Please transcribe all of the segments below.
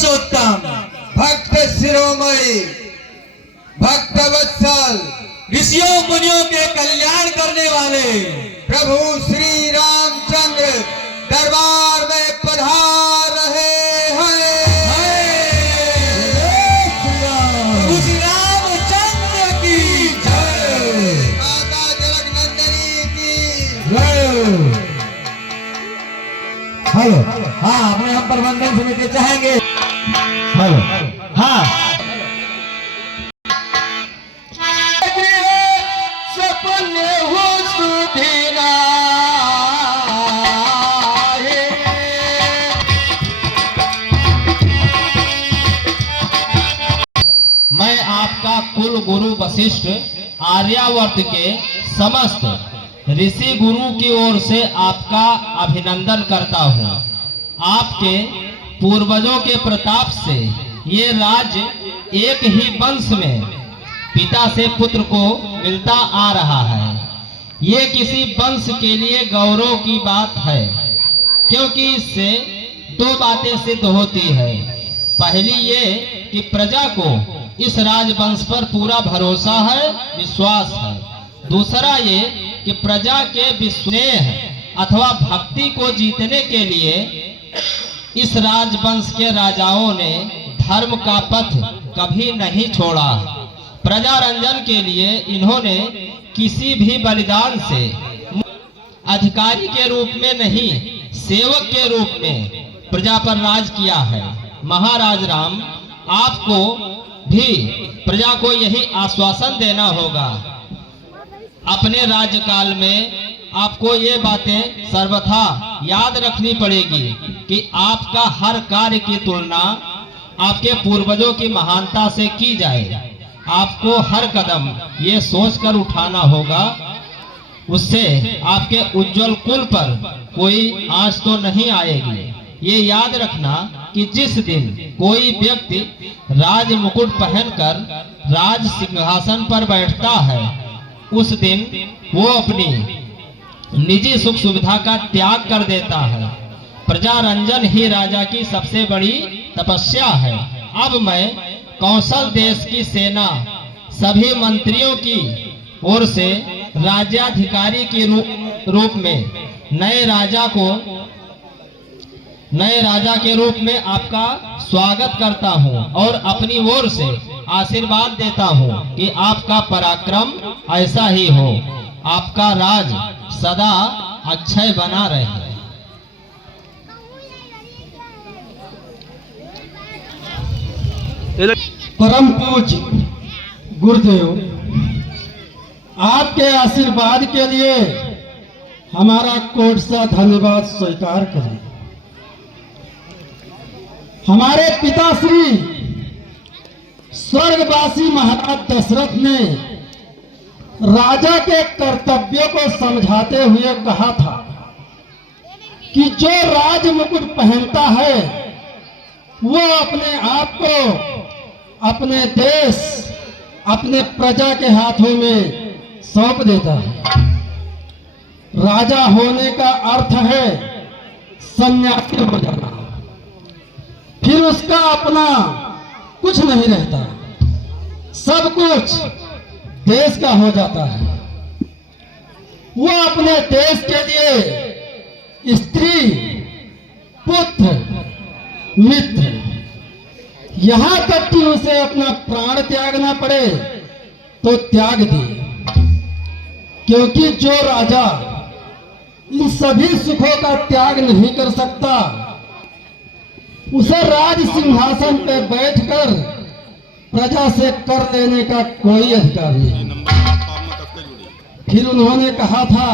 पुरुषोत्तम, भक्त शिरोमणि, भक्त वत्सल, ऋषियों मुनियों के कल्याण करने वाले प्रभु श्री रामचंद्र दरबार में पधार रहे हैं। प्रभु श्री रामचंद्र की जय, माता जनकनंदनी की जय। हेलो, हाँ, अपने हम प्रबंधन समिति चाहेंगे। हेलो, हाँ, मैं आपका कुल गुरु वशिष्ठ आर्यावर्त के समस्त ऋषि गुरु की ओर से आपका अभिनंदन करता हूँ। आपके पूर्वजों के प्रताप से ये राज्य एक ही वंश में पिता से पुत्र को मिलता आ रहा है। ये किसी वंश के लिए गौरव की बात है, क्योंकि इससे दो बातें सिद्ध होती है। पहली ये कि प्रजा को इस राजवंश पर पूरा भरोसा है, विश्वास है। दूसरा ये कि प्रजा के विस्नेह अथवा भक्ति को जीतने के लिए इस राजवंश के राजाओं ने धर्म का पथ कभी नहीं छोड़ा। प्रजा रंजन के लिए इन्होंने किसी भी बलिदान से अधिकारी के रूप में नहीं, सेवक के रूप में प्रजा पर राज किया है। महाराज राम, आपको भी प्रजा को यही आश्वासन देना होगा। अपने राज्यकाल में आपको ये बातें सर्वथा याद रखनी पड़ेगी कि आपका हर कार्य की तुलना आपके पूर्वजों की महानता से की जाए। आपको हर कदम ये सोचकर उठाना होगा, उससे आपके उज्जवल कुल पर कोई आंच तो नहीं आएगी। ये याद रखना कि जिस दिन कोई व्यक्ति राज मुकुट पहनकर राज सिंहासन पर बैठता है, उस दिन वो अपनी निजी सुख सुविधा का त्याग कर देता है। प्रजा रंजन ही राजा की सबसे बड़ी तपस्या है। अब मैं कौशल देश की सेना सभी मंत्रियों की ओर से राज्याधिकारी के रूप में नए राजा के रूप में आपका स्वागत करता हूं और अपनी ओर से आशीर्वाद देता हूं कि आपका पराक्रम ऐसा ही हो, आपका राज सदा अक्षय बना रहे। परम पूज्य गुरुदेव, आपके आशीर्वाद के लिए हमारा कोट सा धन्यवाद स्वीकार करें। हमारे पिताश्री स्वर्गवासी महाराज दशरथ ने राजा के कर्तव्यों को समझाते हुए कहा था कि जो राज मुकुट पहनता है वो अपने आप को अपने देश, अपने प्रजा के हाथों में सौंप देता है। राजा होने का अर्थ है सन्यासी हो जाना, फिर उसका अपना कुछ नहीं रहता, सब कुछ देश का हो जाता है। वो अपने देश के लिए स्त्री, पुत्र, मित्र, यहां तक कि उसे अपना प्राण त्यागना पड़े तो त्याग दिए, क्योंकि जो राजा इन सभी सुखों का त्याग नहीं कर सकता, उसे राज सिंहासन पर बैठकर प्रजा से कर लेने का कोई अधिकार नहीं। फिर उन्होंने कहा था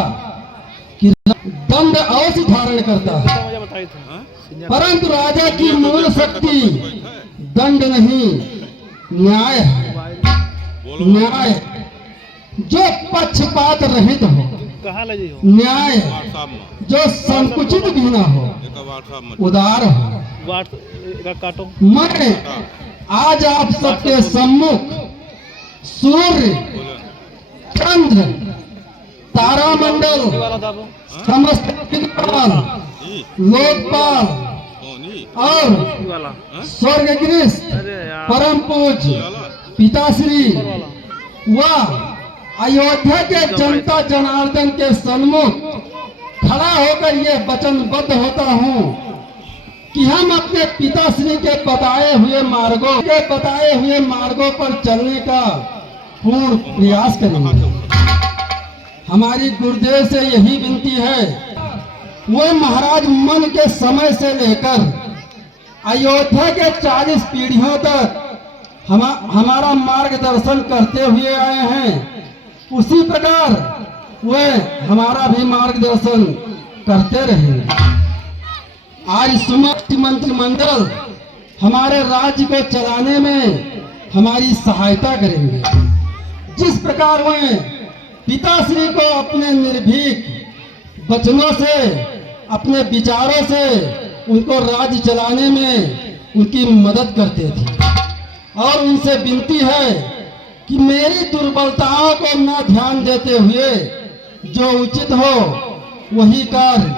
कि दंड अवश्य धारण करता है, परंतु राजा की मूल शक्ति दंड नहीं, न्याय है। न्याय जो पक्षपात रहित हो, न्याय जो संकुचित भी न हो, उदार हो। मैं आज आप सबके सम्मुख सूर्य, चंद्र, तारामंडल, समस्त दिक्पाल, लोकपाल, और स्वर्गगृह परम पूज्य पिताश्री व अयोध्या के जनता जनार्दन के सन्मुख खड़ा होकर ये वचनबद्ध होता हूँ कि हम अपने पिताश्री के बताए हुए मार्गों पर चलने का पूर्ण प्रयास करेंगे। हमारी गुरुदेव से यही विनती है, वो महाराज मन के समय से लेकर अयोध्या के 40 पीढ़ियों तक हमारा मार्गदर्शन करते हुए आए हैं, उसी प्रकार वे हमारा भी मार्गदर्शन करते रहेंगे। आज सुमति मंत्रिमंडल हमारे राज्य को चलाने में हमारी सहायता करेंगे। जिस प्रकार वे पिताश्री को अपने निर्भीक वचनों से, अपने विचारों से उनको राज्य चलाने में उनकी मदद करते थे, और उनसे विनती है कि मेरी दुर्बलताओं को न ध्यान देते हुए जो उचित हो वही कार्य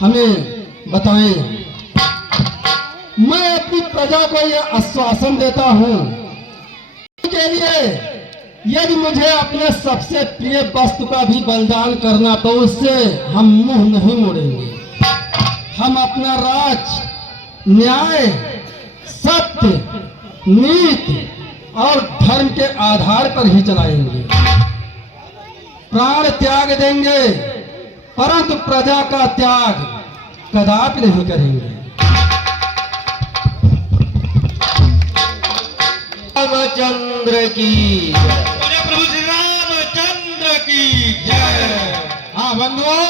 हमें बताएं। मैं अपनी प्रजा को यह आश्वासन देता हूं के लिए यदि मुझे अपने सबसे प्रिय वस्तु का भी बलिदान करना तो उससे हम मुंह नहीं मोड़ेंगे। हम अपना राज न्याय, सत्य, नीति और धर्म के आधार पर ही चलाएंगे। प्राण त्याग देंगे परंतु प्रजा का त्याग कदापि नहीं करेंगे। रामचंद्र की प्रभु श्री रामचंद्र की जय। हाँ बंधुओं,